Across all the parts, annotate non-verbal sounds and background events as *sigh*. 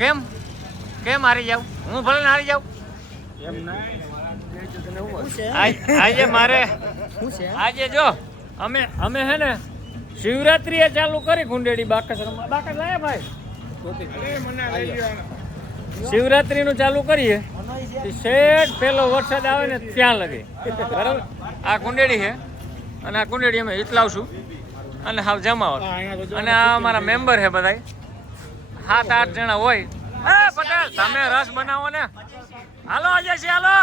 કેમ? કેમ હારી જાવ? હું ભલે ને હારી જાઉં આજ- આજે મારે આજે જો અમે અમે હે ને શિવરાત્રીએ ચાલુ કરી ગુંડેડી બાકસ બાકસ લાયા ભાઈ? શિવરાત્રીનું ચાલુ કરીએ. શેઠ પેલો વરસાદ આવે ને ત્યાં લગે. બરાબર? આ કુંડેડી છે અને આ કુંડેડી અમે હિતલાવશું. અને હાવ જમાવટ. અને આ અમારા મેમ્બર છે બધા સાત આઠ જણા હોય. એ પટેલ તમે રસ બનાવો ને. હાલો અજય છે હાલો.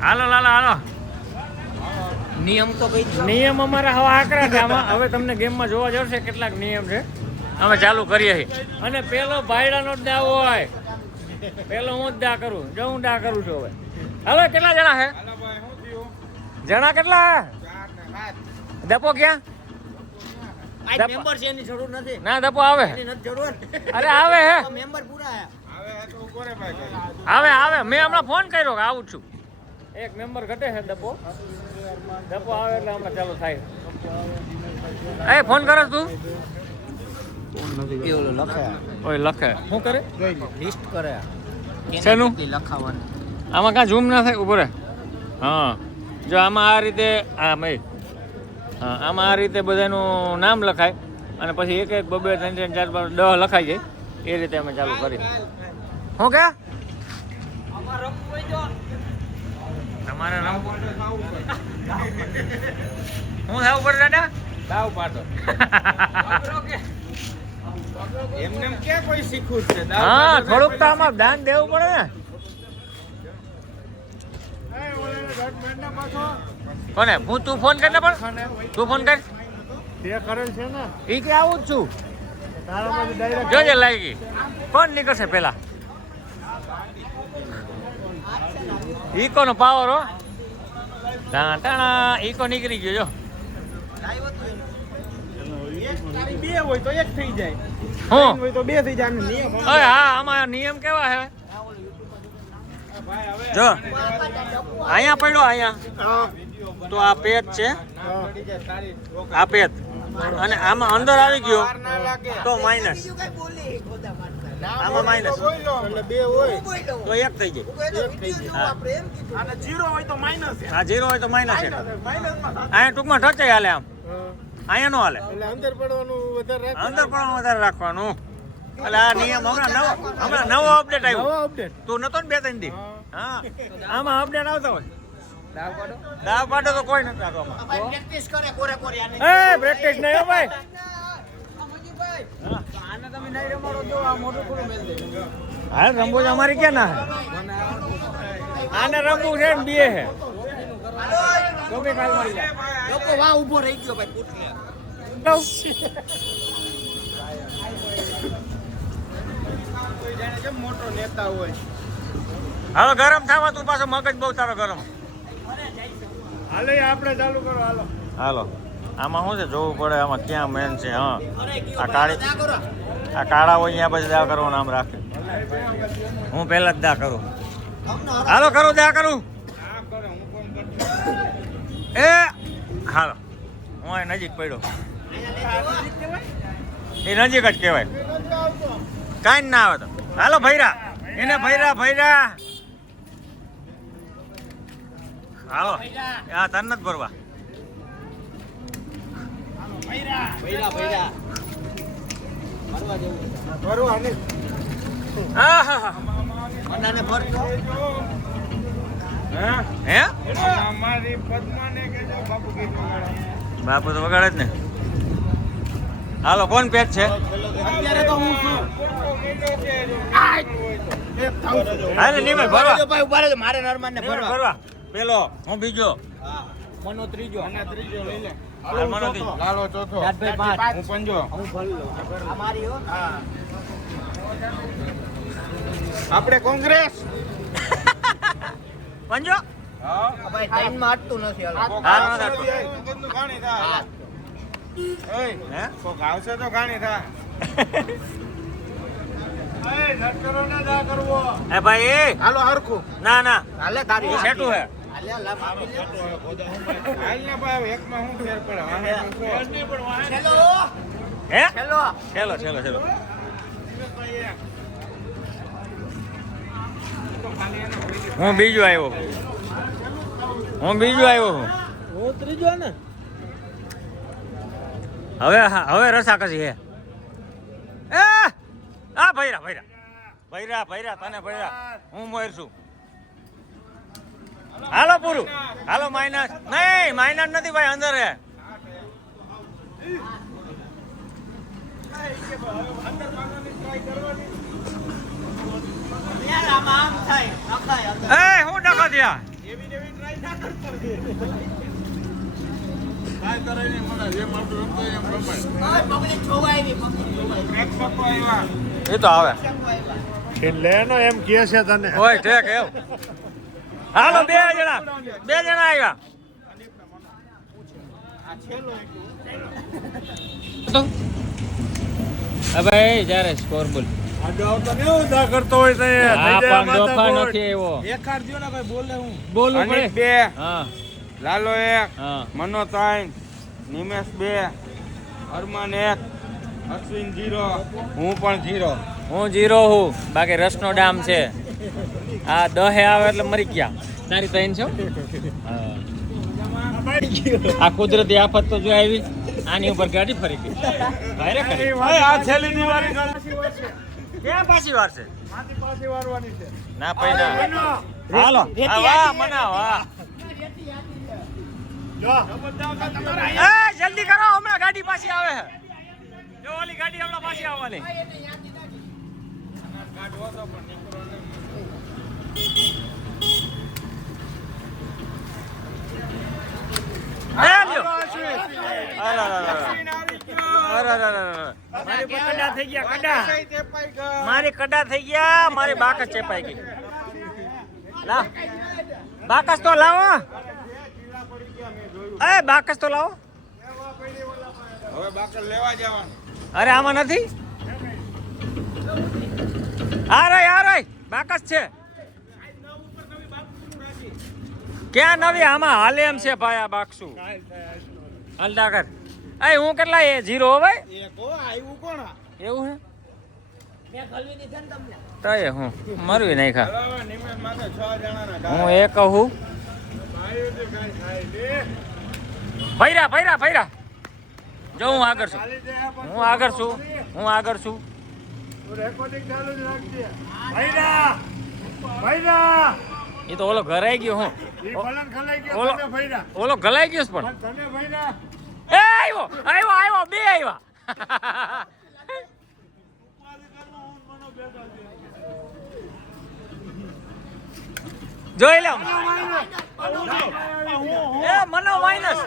હાલો લાલો હાલો. નિયમ તો કઈ નિયમ અમારા હવે આકરા છે. આમાં હવે તમને ગેમમાં જોવા જશે કેટલાક નિયમ છે. અમે ચાલુ કરીએ અને પેલો ભાઈડાનો જ દાવો હોય. પેલો હું જ દા કરું. જો હું દા કરું છું હવે. હવે કેટલા જણા છે? જણા કેટલા? દપો ક્યાં? મેમ્બર છે એની જરૂર નથી. ના ડપો આવે. અરે આવે હે. મેમ્બર પૂરા આવે આવે મેં હમણાં ફોન કર્યો કે આવું જ છું. એક મેમ્બર ઘટે છે ડપો ડબ્બો આવે એટલે હમણાં ચાલુ થાય. એ ફોન કરો તું. લખે. ઓય લખે. શું કરે? લિસ્ટ કરે. શેનું? લખાવાનું આમાં કાં ઝૂમ ના થાય? ઉપર હા. જો આમાં આ રીતે આ મેં હા આમાં આ રીતે બધાનું નામ લખાય અને પછી એક એક બબે ત્રણ ત્રણ ચાર પાંચ દહ લખાઈ જાય એ રીતે અમે ચાલુ કરી હું કે? તમારે રમવું હું થાવ પડે દાદા? દાવ પાડો એમને એમ ક્યાં કોઈ શીખવું છે. હા થોડુંક તો આમાં દાન દેવું પડે ને એ, ઓલાને ઘટ બેઠને પાછો. કોને? હું તું ફોન કર ને પણ. તું ફોન કર. તે કરેલ છે ને. ઈ કે આવું જ છું. જોજે લાગી કોણ નીકળશે પેલા? ઈકો નો પાવર હો? ટાણા ઈકો નીકળી ગયો જો. બે હોય તો એક થઈ જાય. હું? હોય તો બે થઈ જાય. આનો નિયમ. હોય. અરે હા આમાં નિયમ કેવા છે જો. અહીંયા પડ્યો અહીંયા. તો આ પેજ છે. આ પેજ અને આમાં અંદર આવી ગયો. તો માઇનસ આમાં માઇનસ બે હોય તો એક થઈ જાય જાય હા. જીરો હોય તો માઇનસ આ જીરો હોય તો માઇનસ છે. અહીંયા ટૂંકમાં ઠચાઈ હાલે આમ. અહીંયા નો હાલે. અંદર પડવાનું વધારે અંદર પણ વધારે રાખવાનું. એટલે આ નિયમ હમણાં નવો હમણાં નવો અપડેટ આવ્યો. તું નતો ને બે ત્રણ દી? હા. આમાં અપડેટ આવતા હોય. દાવ પાડો. તો કોઈ નથી આમાં. પ્રેક્ટિસ કરે કોરે કોરે એ પ્રેક્ટિસ નહીં હો ભાઈ. આને તમે નહીં રમાડો તો આ મોટું થોડું મેલ દે. હા રમવું છે અમારી ક્યાં ના આને રમવું છે ને બે હે. તો બી કાલ મળી જાય લોકો વાહ ઊભો રહી ગયો ભાઈ મોટો નેતા હોય. હવે ગરમ થવા તું પાછો મગજ બહુ તારો ગરમ. હાલે આપણે ચાલુ કરો હાલો. હાલો. આમાં શું છે? જોવું પડે આમાં ક્યાં મેન છે હા. આ કાળી કરો. આ કાળા હોય અહીંયા પછી દા કરવાનું આમ રાખે. હું પહેલા જ દા કરું. હાલો કરું દા કરું. હા કરો હું ફોન કરતો એ હાલો. હું અહીં નજીક પડ્યો. એ નજીક જ કહેવાય. કાંઈ ના આવે તો. હાલો ભૈરા. એને ભૈરા ભૈરા. હાલો. આ તન નથી ભરવા. બાપુ તો વગાડે જ ને. હાલો કોણ પેટ છે? અત્યારે તો હું છું ભરવા. ઊભા મારે નરમાન ને ભરવા. પેલો. હું બીજો? મનો ત્રીજો. અને ત્રીજો લઈ લે. મનો. લાલો ચોથો. હું પંજો. હું આપણે કોંગ્રેસ. *laughs* પંજો? હા. ભાઈ ટાઈમમાં અટતું નથી હાલો. હા, હા, હા. કેટલું એય, હે. કોક આવશે તો ઘાણી થાય. *laughs* એ ભાઈ એ. હાલો હરખું. ના ના. હાલે તારી એ છેટું હે બીજો આવ્યો હું બીજો આવ્યો છું હું ત્રીજો ને હવે હવે રસા કસી હે એ આ ભૈરા ભૈરા ભૈરા ભૈરા તને ભૈરા હું મોર છું હાલો પૂરું. હાલો માઇનસ નહીં માઇનસ નથી ભાઈ અંદર હે. એ હું થયા? એ તો આવે. લેનો એમ કે છે તને. હોય ઠેક એમ હાલો બે જણા. બે જણા આવ્યા હવે જયારે સ્કોર બોલ. કરતો હોય. નથી બોલે હું. બે. હા. લાલો એક. હા. મનો ત્રણ નિમેશ બે. અરમાન એક. અશ્વિન જીરો. હું પણ જીરો. હું જીરો હું. બાકી રસનો ડામ છે. આ દહે આવે એટલે મરી ગયા. તારી તૈન છો આ કુદરતી આફત તો જો આવી આની ઉપર ગાડી ફરી ગઈ. ભાઈ આ છેલ્લીની વારી વાર છે. ક્યાં પાછી વાર છે? માથી પાછી વારવાની છે. ના પૈના હાલો. વાહ મના વાહ જલ્દી કરો હમણાં ગાડી પાછી આવે છે. જો ઓલી ગાડી હમણાં પાછી આવવાની એ લ્યો. અરે, અરે, અરે, અરે. અરે, અરે, અરે, અરે. મારી કડા થઈ ગયા મારી કડા થઈ ગયા મારી બાકસ ચેપાઈ ગઈ. બાકસ તો લાવો. અરે બાકસ તો લાવો. હવે બાકર લેવા જવાનું અરે આમાં નથી? આ રહી આ રહી. બાકસ છે. ક્યાં નવી? આમાં હાલે એમ છે ભાઈ આ બાકસું. હાલ કર એ હું કેટલા એ જીરો હો ભાઈ? એક હો આવ્યું કોણ એવું હે? મેં ખલવી દીધા ને તમને. તો એ હું મરવી નહીં ખા હું એ કહું ભૈરા ભૈરા ભૈરા. જો હું આગળ છું. હું આગળ છું. હું આગળ છું. રેકોર્ડિંગ ચાલુ જ રાખજે. ભૈરા! ભાઈરા એ તો ઓલો ઘરાઈ ગયો હું. ઓલો- ઓલો ગલાઈ ગયો પણ. એ આવ્યો આવ્યો આવ્યો બે આવ્યા *laughs* જોઈ લે. એ મનો માઇનસ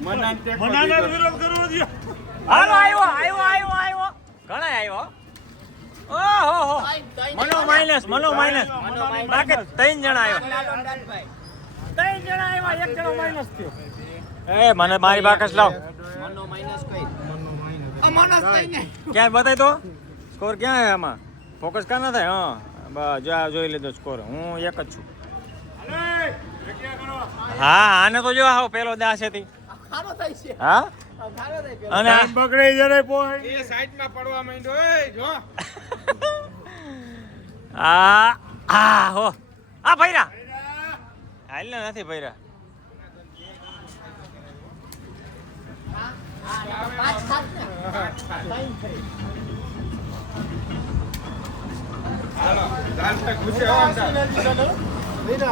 મનાનો વિરોધ કરવો જોઈએ. હાલો આવ્યો આવ્યો આવ્યો આવ્યો ઘણા આવ્યો ઓહો હો મનો માઇનસ મનો માઇનસ. બાકી ત્રણ જણા આવ્યા. ત્રણ જણા આવ્યા એક જણો માઇનસ થયો. એ મને મારી બાકસ લાવ. મનો માઇનસ કઈ ક્યાંય બતાય તો? સ્કોર ક્યાં હે આમાં? ફોકસ ક્યાં ના થાય? હા બસ જો આ જોઈ લીધો સ્કોર. હું એક જ છું. હા આને તો જો આવો પેલો દાસ હતી ખારો થાય છે. હા. અને આ- ટાઈમ બગડે જયારે પોય એ સાઈડમાં પડવા માંડ્યો. એ જો. *laughs* આ આ હો. આ ભૈરા. હાલ નથી ભૈરા.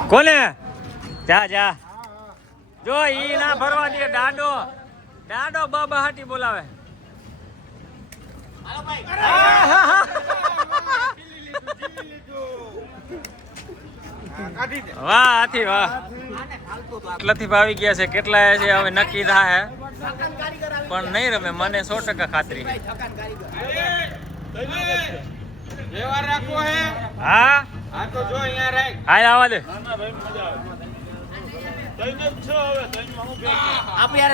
કોને? જા જા. જો ઈ ના ભરવા દે દાડો. દાડો બાબા હાટી બોલાવે. હાલો ભાઈ. કાઢી વાહ હાથી વાહ. લતીફ આવી ગયા છે. કેટલા છે હવે નક્કી થાય પણ નહીં રમે મને સો ટકા ખાતરી હે. હા? તો જો અહીંયા રાખ. હાલ આવા દે.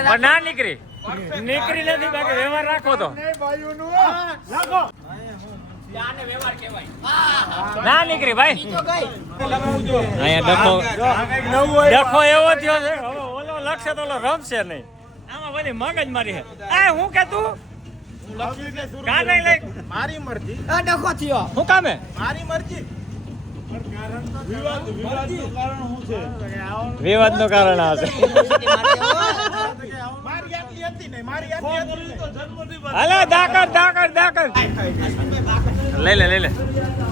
પણ ના નીકળી. નીકળી નથી બાકી વ્યવહાર રાખો તો. ના નીકળી ભાઈ. અહીંયા ડખો ડખો એવો થયો છે. હવે ઓલો લક્ષે તો ઓલો રમશે નહીં. આમાં બધી મગજ મારી હે એ હું કે તું? કા નહીં લઈ મારી મરજી. આ ડખો થયો. હું કામે? મારી મરજી. વિવાદનું કારણ આ છે. હાલે દાકર દાકર દાકર લઈ લે લઈ લે.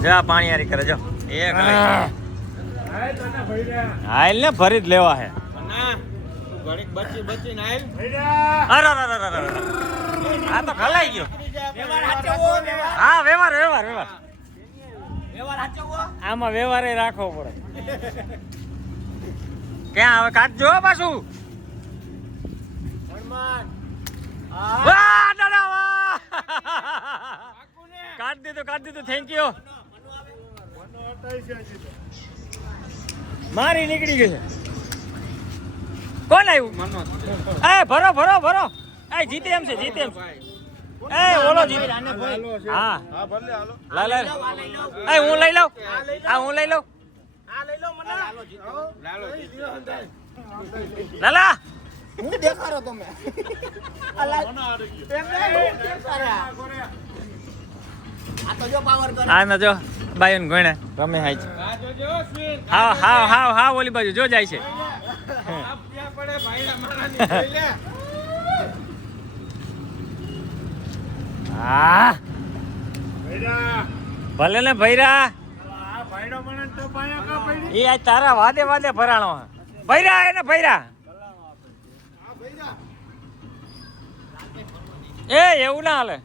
જા પાણી હારી કરે જો. એક હાલ ને ફરી જ લેવા હે. આ તો ખલાઈ ગયો. હા વ્યવહાર વ્યવહાર વ્યવહાર. આમાં વ્યવહાર રાખવો પડે. ક્યાં? હવે કાટ જો પાછું. કાઢ દીધું કાઢ દીધું. થેન્ક યુ મારી નીકળી ગઈ છે. કોણ આવ્યું? એ ભરો ભરો ભરો. એ જીતે એમ છે જીતે એમ છે. એ ઓલો જી. હા. લા લા. એ હું લઈ લઉં? હા હું લઈ લઉં? લાલો લાલા હું દેખાડો તમે. અલા આ તો જો પાવર કરે. આ ન જો બાયન ગોણે. રમે સ્વીન હાવ હાવ હાવ હા ઓલી બાજુ જો જાય છે. આપ ત્યાં પડે ભાઈ હા. ભલે ને ભૈરા. એ આ તારા વાદે વાદે ભરાણો. ભૈરા એને ભૈરા. એ એવું ના હાલે.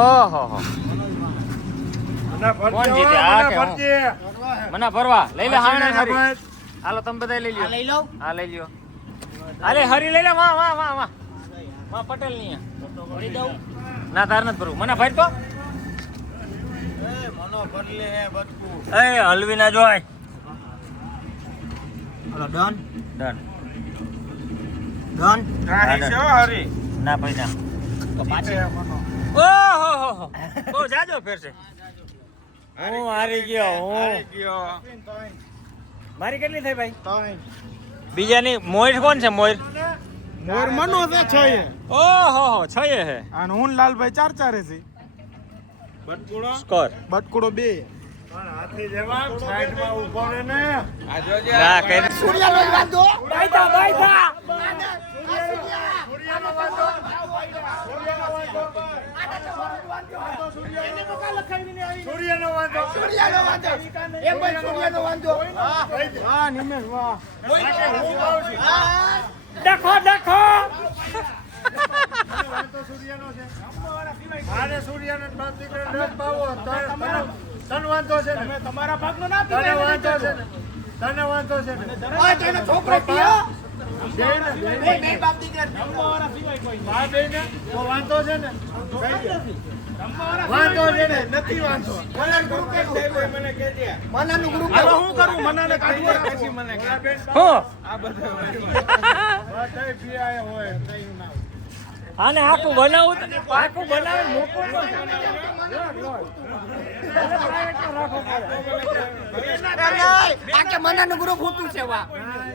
ઓહો મને ભરવા. લઈ લે હાણે. હાલો તમે બધા લઈ લ્યો. લઈ લો. હા લઈ લ્યો. અરે હરી લઈ લે વાહ વાહ વાહ વાહ. વાહ પટેલની ભરી દઉં ના તાર નથી ભરવું મને ભર તો. એ હલવી ના જોય hello done. Done. Done. Hurry. ના ભાઈ ના. તો પાછી. ઓહો બહુ જાજો ફેર છે. હું હારી ગયો હું. હારી ગયો. મારી કેટલી થઈ ભાઈ? ત્રણ. બીજાની મોર કોણ છે મોર? મોર મનો છે છ એ. ઓહો હો છ એ હે. અને હું લાલભાઈ ચાર ચાર છે બટકુડો સ્કોર. બટકુડો બે. પણ હાથી જેવા સાઈડમાં ઊભો રહે ને આ જોજે ના કઈ સૂર્યનો વાંધો બાઈતા બાઈતા સૂર્યનો વાંધો. સૂર્યનો વાંધો. સૂર્યનો પણ સૂર્યનો વાંધો. વાહ નિમેશ વાહ. સૂર્યનો છે મારે સૂર્યનો પાવો તને વાંધો છે ને? તમારા ભાગનો ના તને વાંધો છે ને? તને વાંધો છે ને? છોકરો પીયો? વાંધો છે છે મને કહેજે મનાનું ગુરુ હવે હું કરું મનાને કાઢવો પછી મને કહે. આ બધા બા પીઆય હોય કઈ ના આને આખું બનાવું આખું બનાવે મૂકવું તો મનાનું ગુરુ ફૂટું છે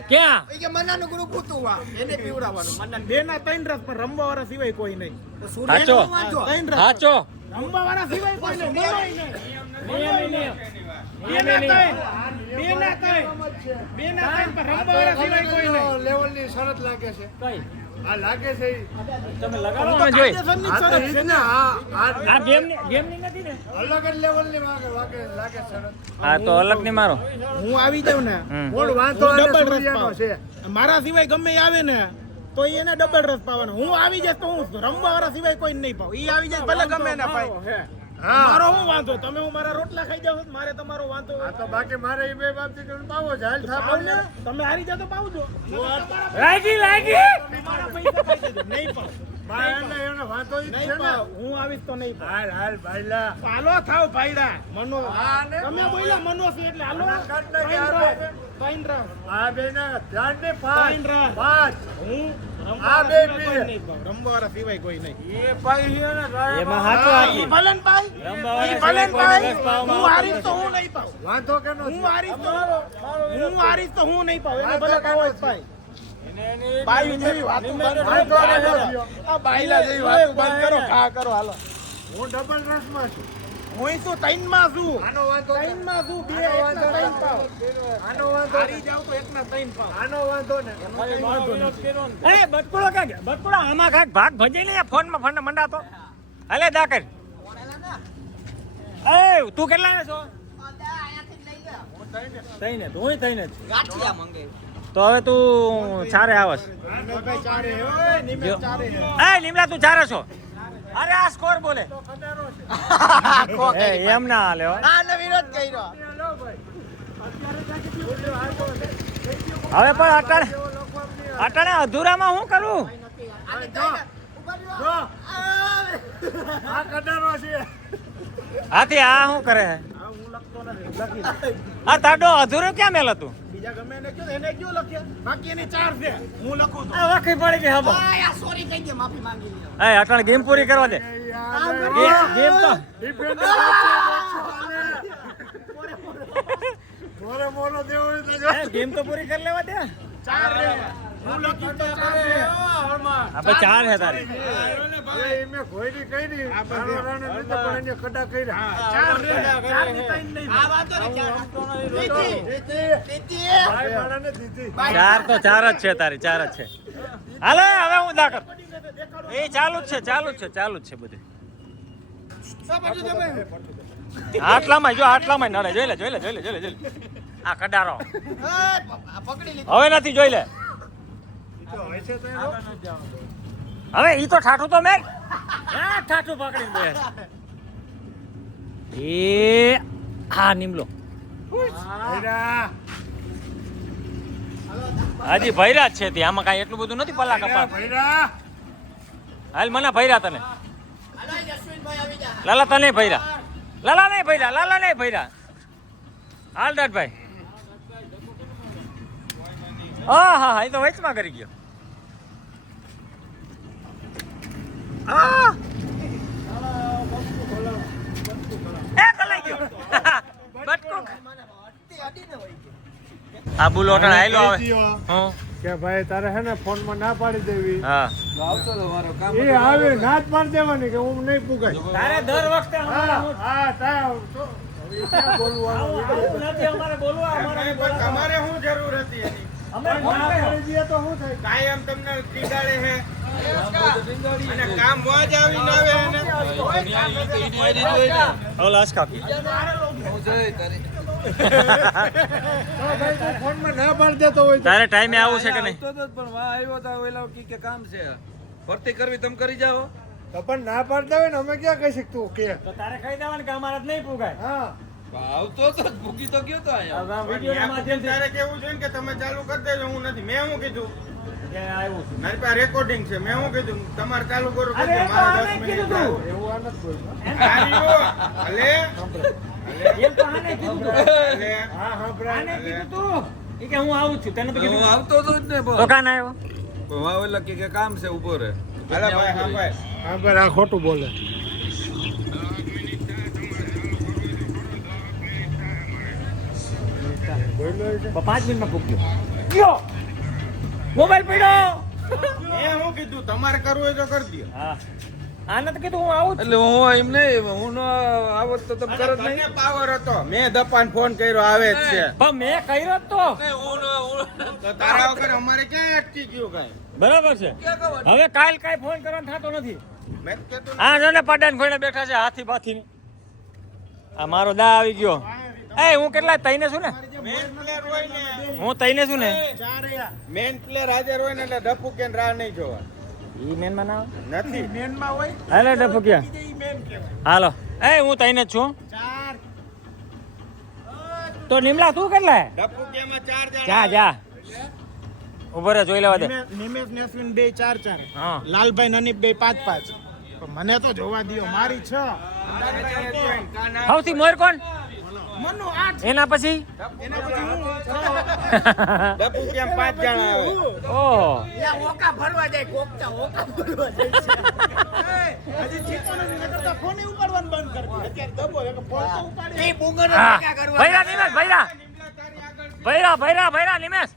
ક્યાં? એ કે મનાનું ગ્રુપ હતું આ. એને પીવડાવવાનું. મનાનું બે ના ત્રણ રસ પણ રમવા વાળા સિવાય કોઈ નહીં. સાચો. ત્રણ રસ. સાચો રમવા વાળા સિવાય કોઈ નહીં નિયમ નિયમ ઈ નિયમ. બે. ના ત્રણ. બે ના ત્રણ. ના પણ રમવા વાળા સિવાય કોઈ નહીં. લેવલની શરત લાગે છે. કઈ? આ લાગે છે તમે લગાડો અમે જોઈ. આ જ તો શરત ઈ છે જ ને આ આ આ ગેમની ગેમની નથી ને? અલગ જ લેવલની વાગે વાગે લાગે શરત આ તો અલગની મારો. હું આવી જાઉં ને હમ. વાંધો ડબલ રસ છે. મારા સિવાય ગમે આવે ને તો એને ડબલ રસ પાવાનો. હું આવી જાય તો હું રમવા વાળા સિવાય કોઈ નહીં પાવ ઈ આવી જાય ભલે ગમે ને પાય મારો હું વાંધો? તમે હું મારા રોટલા ખાઈ જાવ મારે તમારો વાંધો આ તો બાકી મારે ઈ બે બાપ તમે પાવો જાલ હાલ થાપ ને તમે હારી જાવ તો પાવજો લાગી લાગી. મારા પૈસા ખાઈ જજો નહીં પાવ જ. હું આવીશ તો નહીં. હાલ હાલ ભાઈલા. હાલો થાવ ભાઈડા. મનો. તમે બોલ્યા મનો છે એટલે હાલો. મને કાઢ નાખે, ત્રણ રાઉન્ડ. ત્રણ રાઉન્ડ. આ બે ધ્યાન ને પાંચ. પાંચ. હું આ બે પીએ. સિવાય કોઈ નહીં. એ છે ને એમાં. રમવાવાળા હું હારીશ તો હું નહીં પાઉં વાંધો કેનો હું? હારીશ તો હું હારીશ તો હું નહીં એને ભલે બાઈ જેવી વાતો બંધ કરો. આ બાઈલા જેવી વાતો બંધ કરો. ખા કરો હાલો હું ડબલ રસમાં છું. હું તો ત્રણમાં છું? આનો વાંધો ત્રણમાં છું બે વાંધો ત્રણ પાવ. આનો વાંધો હારી જાવ તો એકના ત્રણ પાવ. આનો વાંધો ને ને. એ બટકુડો કાંક આમાં કાક ભાગ ભજે ને ફોનમાં ફંડ મંડાતો. અલે દા કર. એ તું કેટલા ને છો? તઈને તું તઈને ગાંઠિયા મંગે. તો હવે તું ચારે આવસ. એ લીમડા તું ચારે છો. અરે આ સ્કોર બોલે. *laughs* એમ ના હાલે હો. ના વિરોધ કર્યો. હવે પણ અટાણે અટાણે અધૂરામાં શું કરું? જો. આ કડારો છે. હાથી આ શું કરે? છે હા, હું લખતો નથી. લખી દે. આ તાડો અધૂરો ક્યાં મેલ હતું? બીજા ગમે એને કયો એને કયો લખ્યા બાકી એની ચાર છે હું લખું તો આ વખી પડી ગઈ હબો આ સોરી કહી દે માફી માંગી લ્યો એ અટાણે ગેમ પૂરી કરવા દે ગેમ તો ડિફેન્ડર મોરે મોરો દેવો ગેમ તો પૂરી કરી લેવા દે ચાર લખું આપણે ચાર તારી. ચાર તો ચાર જ છે તારી ચાર જ છે. હાલે હવે હું દાખલ. એ ચાલુ જ છે ચાલુ જ છે ચાલુ જ છે બધું. આટલામાં જો આટલામાં નડે જોઈ લે જોઈ લે જોઈ લે જોઈ લે જોઈ લે. આ કડારો. પકડી હવે નથી જોઈ લે. હવે ઈ તો ઠાઠું તો મેં ઠાઠું પકડીને બેસ એ હા નિમલો હાજી ભૈરા જ છે તે આમાં કાંઈ એટલું બધું નથી પલા કપા. હાલ મને ભૈરા તને. લાલા તને ભૈરા લાલા નહીં ભૈરા લાલા નહીં ભૈરા હાલ દાદભાઈ હા હા હા એ તો વચમાં કરી ગયો. એ કલાઈ ગયો. *laughs* આયલો આવે. કે ભાઈ તારે હે ને ફોનમાં ના પાડી દેવી. હા. એ આવે ના જ પાડી દેવાની કે હું નહીં પુગાય. તારે દર વખતે હા હા તારે તો. હવે ક્યાં બોલવાનું નથી અમારે બોલવા. અમારે તમારે શું જરૂર હતી એની? અમે ફોન ના દઈએ તો શું થાય? કાયમ તમને ટીગાડે છે અને કામ વાજ આવીને આવે એને? ઓલા અશકાકી તો ભાઈ તું ફોનમાં ના પાડી દેતો હોય તારે ટાઈમે આવું છે કે નહીં? પણ વાં આવ્યો તો ઓલા કી કે કામ છે. ભરતી કરવી તમે કરી જાઓ. તો પણ ના પાડતા હોય ને અમે ક્યાં કહી શકતું કે? તારે કહી દેવાનું કે અમારા જ નહીં પુગાય? હા. આવતો તો ભૂગી તો ગયો તો અહીંયા. વિડીયોના માધ્યમથી તારે કેવું છે ને કે તમે ચાલુ કરી દેજો હું નથી. મેં શું કીધું? ત્યાં આવ્યું છું. મારી પાસે રેકોર્ડિંગ છે. મેં શું કીધું? તમારે ચાલુ કરો તો મારે આને દસ કીધું મિનિટ તું. એવું આ નથી બોલતા. આવ્યો. હલે એમ તો આને કીધું તું. હલે હા હા આને કીધું તું. ઈ કે હું આવું જ છું તને તો હું કીધું આવતો તો જ ને તો પણ કાન આવ્યો વાં ઓલા કી કે કામ છે ઊભો રહે હલે ભાઈ હા ભાઈ હા ભાઈ આ ખોટું બોલે બ- પાંચ મિનિટમાં પૂક્યો ગયો. મોબાઈલ પડ્યો મેં હું કીધું તમારે કરવું હોય તો કરી દો હા. આને તો કીધું હું આવું એટલે હું એમ નહીં હું ન આવત તો તમે કરો જ નહીં. પાવર હતો. મેં દપાન ફોન કર્યો આવે જ છે. પણ મેં કર્યો તો. હું ન- તારા વગર અમારે ક્યાં અટકી ગયો કાઈ? બરાબર છે. હવે કાલ કાઈ ફોન કરવાનો થતો નથી. જો ને. પાડાને ખોઈને બેઠા છે હાથી બાથી આ મારો દા આવી ગયો. એ હું કેટલા તઈને છું ને? મેન પ્લેયર હોય ને હું તઈને છું ને? મેન પ્લેયર હાજર હોય ને એટલે ડપુ કે રાહ નહીં જોવા. ઈ મેનમાં ના આવે? નથી. મેનમાં હોય હાલો ડફુ ક્યાં? ઈ મેન કહેવાય હાલો. એ હું તઈને જ છું. ચાર. તો નિમલા તું કેટલા? ડપુ કે ચાર જા જા. ઊભો રે જોઈ લેવા દે. નિમેશ ને બે ચાર ચાર. હા. લાલભાઈ નનીપ બે પાંચ પાંચ. પણ મને તો જોવા દ્યો મારી છ. સૌથી મોર કોણ? એના પછી? એના પછી હું? *laughs* ડબ્બુ કેમ પાંચ જણા આવે ઓહો. ઓકા ભરવા જાય કોકતા ઓકા ભરવા જાય. હજી જીતો નથી નકર તો ફોન ય ઉપાડવાનું બંધ કરી દીધું. અત્યારે દબો એટલે ફોન તો ઉપાડે. એ બુંગર હા. ભેગા કરવા ભૈરા નિમેશ ભૈરા. ભૈરા ભૈરા ભૈરા નિમેશ.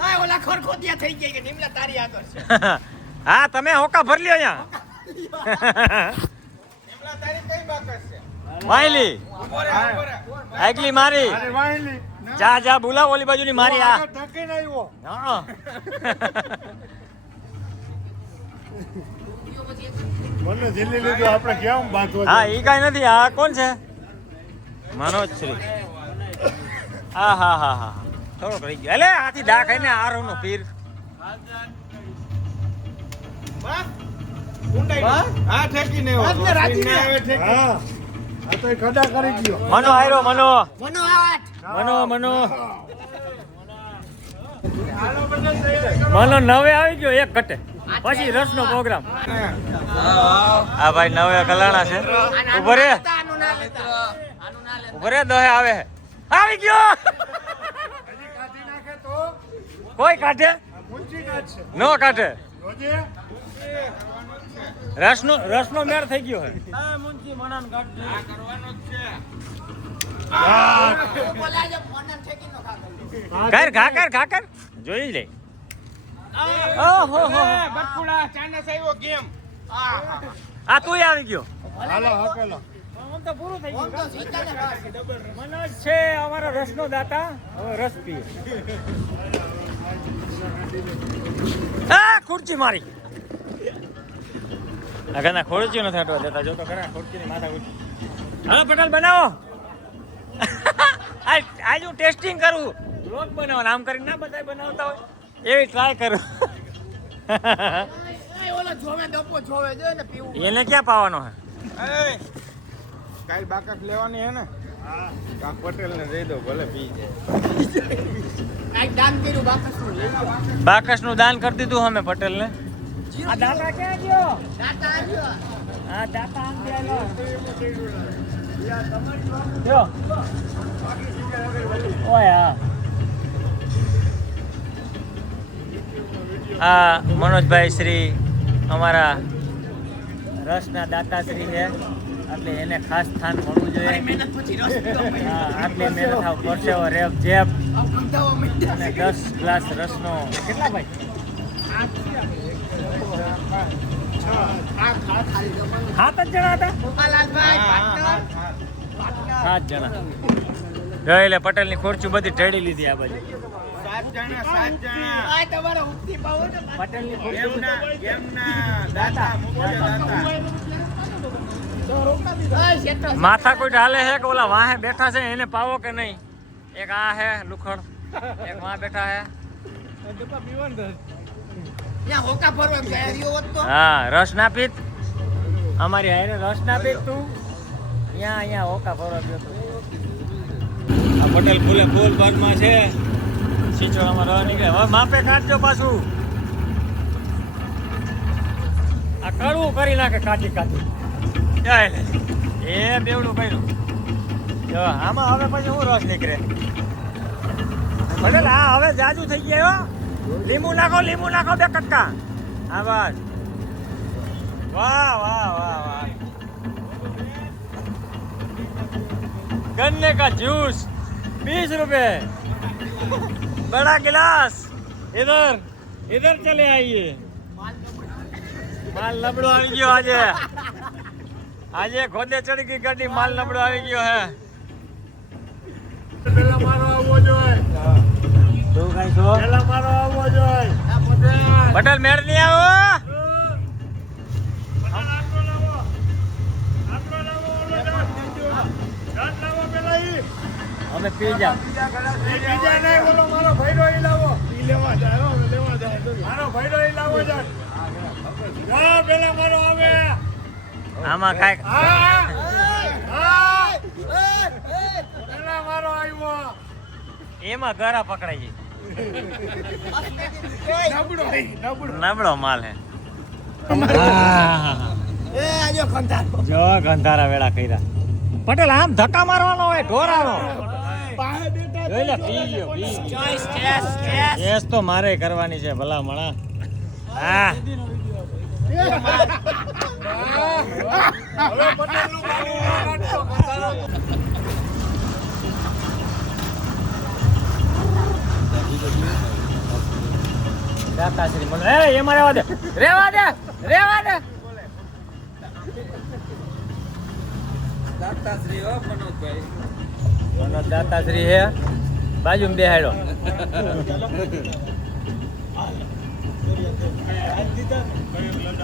હા ઓલા ખરખોટિયા થઈ ગયા કે નિમલા તારી આગળ છે? *laughs* વાયલી. આગલી મારી. જા જા બોલાવ ઓલી બાજુની મારી આ. ઢકીને આવ્યો. હા. મને ઝીલી લીધું આપણે કેમ બાંધવો હા ઈ કાઈ નથી. આ કોણ છે? મનોજ શ્રી હા હા હા હા. થોડોક રહી ગયો. એટલે આથી દા ખાઈને આરો નો પીર. હા ઠેકીને ને હા. મનો આયરો મનો. મનો મનો મનો. મનો નવે આવી ગયો એક કટે પછી રસનો પ્રોગ્રામ. આ ભાઈ નવે કલાણા છે. ઊભો રે. ના ના ઊભો રે દહે આવે આવી ગયો. હજી કાઢી નાખે તો? કોઈ કાઢે? નો ન કાઢે. જોજે. રસનો રસનો મેળ થઈ ગયો હે. બોલાય છે. ફોન ઠેકી નો ખાતો કર ઘા કર ઘા કર. જોઈ લે. ઓહો હો બટકુડા ચાઇનીઝ આવ્યો ગેમ. આ તું આવી ગયો. હાલો હકેલો. આમ તો પૂરું થઈ ફોન તો સીધા ને બહાર. મનોજ છે અમારો રસનો દાતા. હવે રસ પીએ. આ ખુરચી મારી. આગળના ખુરચી નથી હટવા દેતા. જો તો ખરા ખુરચીની માથા ઉઠી. હાલો પટેલ બનાવો. આજ આજ હું ટેસ્ટિંગ કરું. લોક બનાવો આમ કરીને ના બધા બનાવતા હોય. એવી ટ્રાય કરું. એ ઓલો જોવે ડબ્બો જોવે જો પીવું. એને ક્યાં પાવાનો હે? કાલ બાકસ લેવાની હે ને. પટેલ ને દઈ દો ભલે પી જાય. કાંઈક દાન કર્યું બાપસનું દાન કરી દીધું અમે પટેલને. આ દાતા ક્યાં ગયો? દાતા આવ્યો. આ દાતા આમ ગયેલો જો. ઓય હા. આ મનોજભાઈ શ્રી અમારા રસના દાતાશ્રી છે. એટલે એને ખાસ સ્થાન મળવું જોઈએ. આટલી મહેનત પરસેવો રેપ જેપ. અને દસ ગ્લાસ રસનો કેટલા ભાઈ? સાત જ જણા હતા? સાત જણા. જોઈ પટેલની ખોરચું બધી ઢળી લીધી આ બાજુ. હા. માથા કોઈ ઢાલે છે કે ઓલા વાહે બેઠા છે એને પાવો કે નહીં? એક આ હે લુખડ એક વાહ બેઠા હે. હા રસ ના પીત. અમારી હારે રસ ના પીત તું. અહીંયા અહીંયા હોકા ફરવા ગયો તું. આ પટેલ ફૂલે ફૂલ ભાગમાં છે. સિચોડામાં નીકળે. હવે માપે કાઢજો પાછું. આ કડવું કરી નાખે કાઢી કાઢી એ બેવડું કર્યું. જો આમાં હવે પછી હું રસ નીકળે? પટેલ હા હવે જાજુ થઈ ગયા હો. લીંબુ નાખો લીંબુ નાખો બે કટકા હા બસ વાહ વાહ વાહ વાહ गन्ने का जूस बीस रुपए बड़ा गिलास इधर इधर चले आइए માલ લબડો આવી ગયો આજે આજે ખોદે ચડી ગઈ ગાડી માલ લબડો આવી ગયો હે પેલા મારો આવવો જોઈએ તું કઈ છો? પેલા મારો આવવો જોઈએ પટેલ મેળ નહીં આવો. લાવો. આટલો લાવો ઓલો જાત જાત લાવો પેલા ઈ. અમે પી જા. બીજા નહીં ઓલો મારો ભાઈડો ઈ લાવો. ઈ લેવા જાય લેવા જાય મારો ભાઈડો ઈ લાવો જાય. પેલા મારો આવે. આમાં કાંઈક એમાં ગરા પકડાઈ જાય નબળો. હે, નબળો. નબળો માલ હે. એ આજો કંટાળો જો ગંધારા વેળા કર્યા. પટેલ આમ ધક્કા મારવાનો હોય ઢોરાનો. કેસ તો મારે કરવાની છે ભલા મણા હા. *laughs* હવે પટેલનું પાણી દાતાશ્રી મને એ એમાં રહેવા દે રહેવા દે રહેવા દાતાશ્રી હો બાજુમાં બેહાડો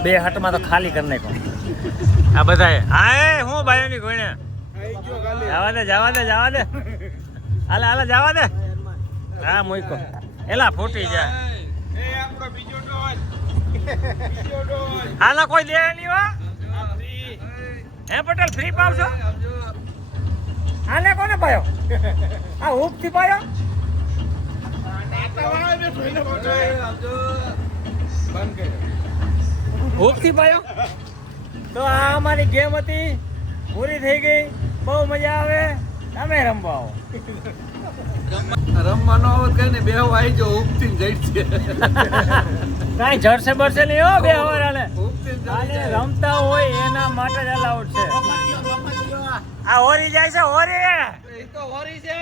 બે હટમાં તો ખાલી કરી નાખો આ બધા હા હું ભાઈઓની કોઈને જવા દે જવા દે જવા દે. હાલે હાલે, જવા દે. હા મોઈકો એલા ફૂટી જાય એ આપણો બીજો ડોલ. બીજો ડોલ. હાલા કોઈ દે નહીં હો. હે પટેલ ફ્રી પાવશો હાલે કોને પાયો? આ હુકથી પાયો? આવજો બંધ કર્યો હુકથી પાયો? તો આ અમારી ગેમ હતી. પૂરી થઈ ગઈ. બહુ મજા આવે. તમે રમવા આવો. રમવાનો આવત કઈ ને બે આવી જો ઉપથી જઈ છે કાંઈ જડશે બરશે નહીં હો બે હવારાને રમતા હોય એના માટે જ અલાઉડ છે આ હોરી જાય છે હોરી એ તો હોરી છે